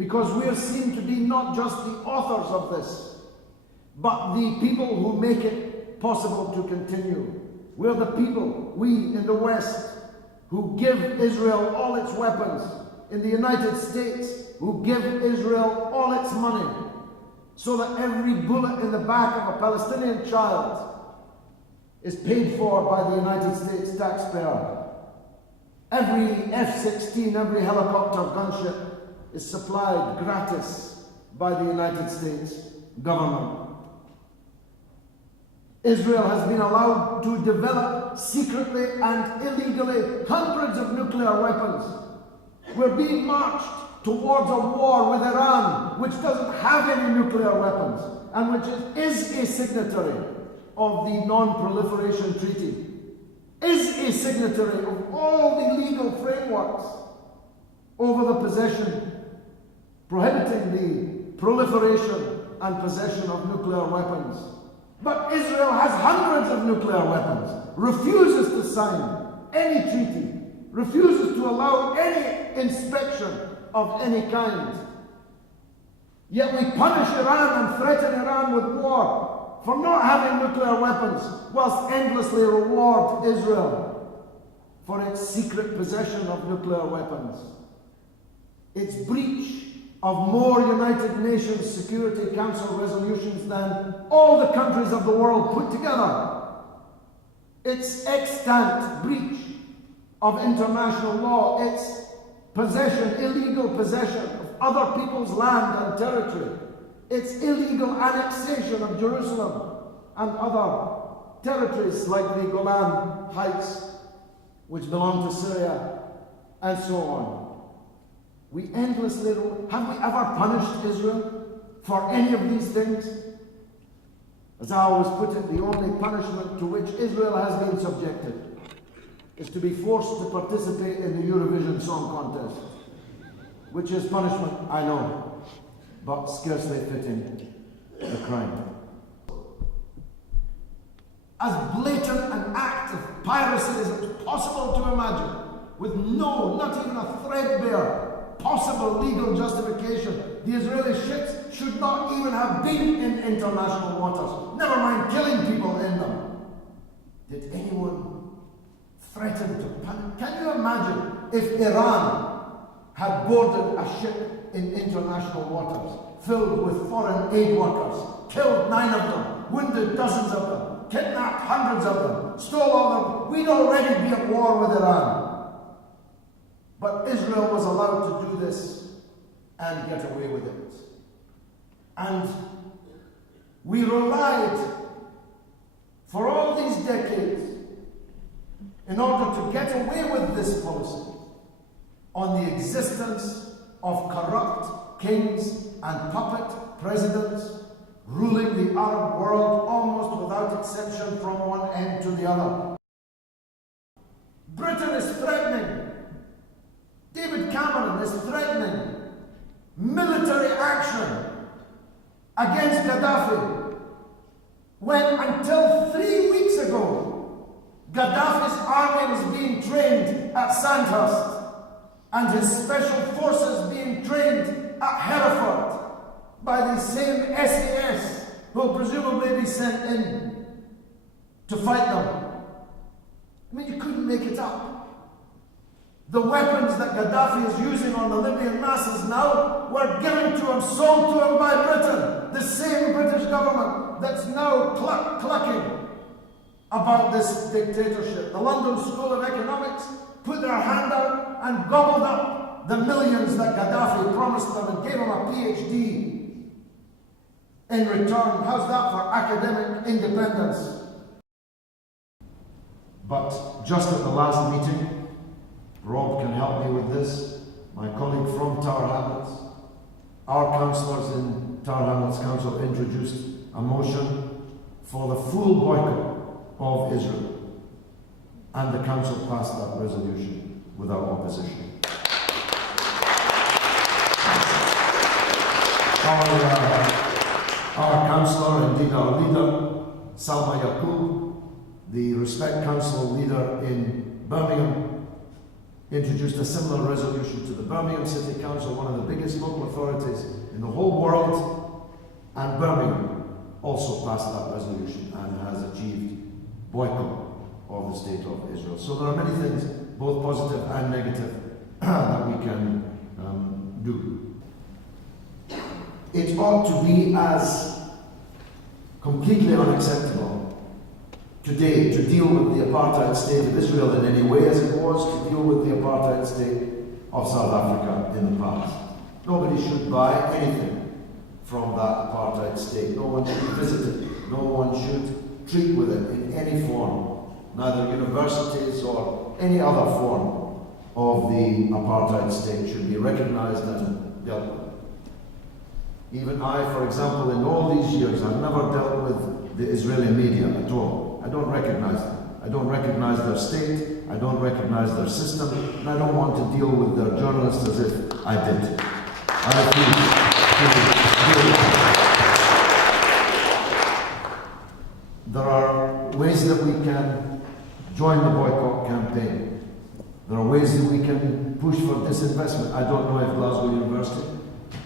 because we are seen to be not just the authors of this, but the people who make it possible to continue. We're the people, we in the West, who give Israel all its weapons, in the United States, who give Israel all its money, so that every bullet in the back of a Palestinian child is paid for by the United States taxpayer. Every F-16, every helicopter gunship is supplied gratis by the United States government. Israel has been allowed to develop secretly and illegally hundreds of nuclear weapons. We're being marched towards a war with Iran, which doesn't have any nuclear weapons, and which is a signatory of the Non-Proliferation Treaty, is a signatory of all the legal frameworks over the possession, prohibiting the proliferation and possession of nuclear weapons. But Israel has hundreds of nuclear weapons, refuses to sign any treaty, refuses to allow any inspection of any kind. Yet we punish Iran and threaten Iran with war for not having nuclear weapons, whilst endlessly reward Israel for its secret possession of nuclear weapons. Its breach of more United Nations Security Council resolutions than all the countries of the world put together. Its extant breach of international law, its possession, illegal possession of other people's land and territory, its illegal annexation of Jerusalem and other territories like the Golan Heights, which belong to Syria, and so on. We endlessly, have we ever punished Israel for any of these things? As I always put it, the only punishment to which Israel has been subjected is to be forced to participate in the Eurovision Song Contest, which is punishment, I know, but scarcely fitting the crime. As blatant an act of piracy as it's possible to imagine, with not even a threadbare possible legal justification, the Israeli ships should not even have been in international waters, never mind killing people in them. Did anyone threaten to punish? Can you imagine if Iran had boarded a ship in international waters filled with foreign aid workers, killed 9 of them, wounded dozens of them, kidnapped hundreds of them, stole all of them? We'd already be at war with Iran. But Israel was allowed to do this and get away with it. And we relied for all these decades, in order to get away with this policy, on the existence of corrupt kings and puppet presidents ruling the Arab world almost without exception from one end to the other. Britain is threatening, David Cameron is threatening military action against Gaddafi, when until 3 weeks ago, Gaddafi's army was being trained at Sandhurst and his special forces being trained at Hereford by the same SAS who will presumably be sent in to fight them. I mean, you couldn't make it up. The weapons that Gaddafi is using on the Libyan masses now were given to him, sold to him by Britain, the same British government that's now clucking about this dictatorship. The London School of Economics put their hand out and gobbled up the millions that Gaddafi promised them and gave them a PhD in return. How's that for academic independence? But just at the last meeting, Rob can help me with this, my colleague from Tower Hamlets, our councillors in Tower Hamlets Council introduced a motion for the full boycott of Israel, and the council passed that resolution without opposition. Our councillor, indeed our leader, Salma, the Respect Council leader in Birmingham, introduced a similar resolution to the Birmingham City Council, one of the biggest local authorities in the whole world, and Birmingham also passed that resolution and has achieved boycott of the state of Israel. So there are many things, both positive and negative, that we can do. It ought to be as completely unacceptable today to deal with the apartheid state of Israel in any way as it was to deal with the apartheid state of South Africa in the past. Nobody should buy anything from that apartheid state. No one should visit it. No one should treat with it in any form, neither universities or any other form of the apartheid state should be recognized and dealt with. Even I, for example, in all these years, I've never dealt with the Israeli media at all. I don't recognize them. I don't recognize their state. I don't recognize their system. And I don't want to deal with their journalists as if I did. I refuse to deal with them. There are ways that we can join the boycott campaign. There are ways that we can push for disinvestment. I don't know if Glasgow University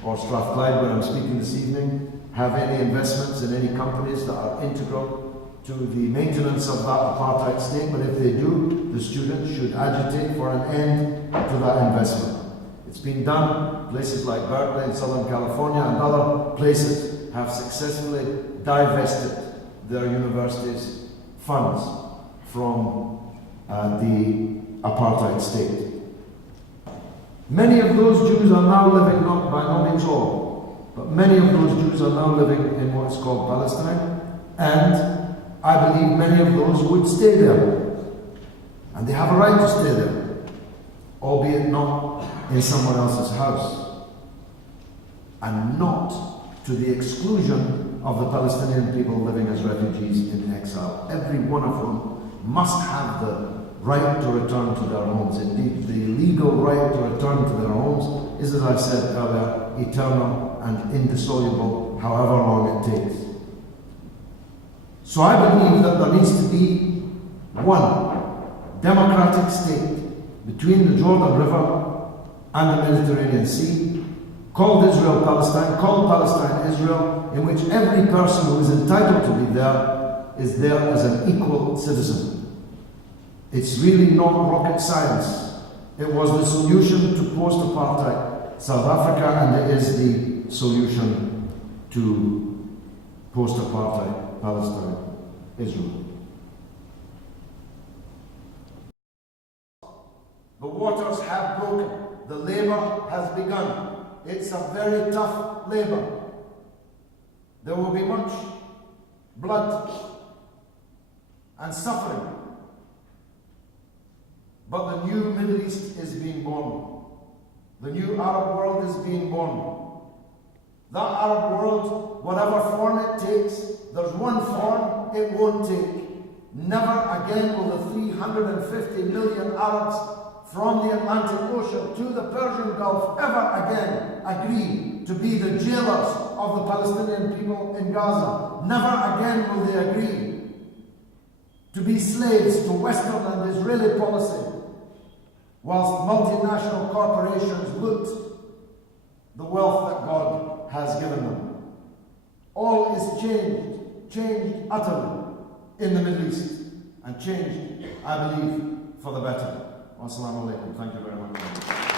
or Strathclyde, where I'm speaking this evening, have any investments in any companies that are integral to the maintenance of that apartheid state, but if they do, the students should agitate for an end to that investment. It's been done. Places like Berkeley in Southern California and other places have successfully divested their universities' funds from the apartheid state. Many of those Jews are now living, not by no means all, but many of those Jews are now living in what is called Palestine, and I believe many of those would stay there. And they have a right to stay there, albeit not in someone else's house, and not to the exclusion of the Palestinian people living as refugees in exile. Every one of them must have the right to return to their homes. Indeed, the legal right to return to their homes is, as I said earlier, eternal and indissoluble, however long it takes. So I believe that there needs to be one democratic state between the Jordan River and the Mediterranean Sea, called Israel-Palestine, called Palestine-Israel, in which every person who is entitled to be there is there as an equal citizen. It's really not rocket science. It was the solution to post-apartheid South Africa, and it is the solution to post-apartheid Palestine, Israel. The waters have broken. The labor has begun. It's a very tough labor. There will be much blood and suffering. But the new Middle East is being born. The new Arab world is being born. That Arab world, whatever form it takes, there's one form it won't take. Never again will the 350 million Arabs from the Atlantic Ocean to the Persian Gulf ever again agree to be the jailers of the Palestinian people in Gaza. Never again will they agree to be slaves to Western and Israeli policy, whilst multinational corporations loot the wealth that God has given them. All is changed utterly in the Middle East, and changed, I believe, for the better. Wassalamu alaikum. Thank you very much.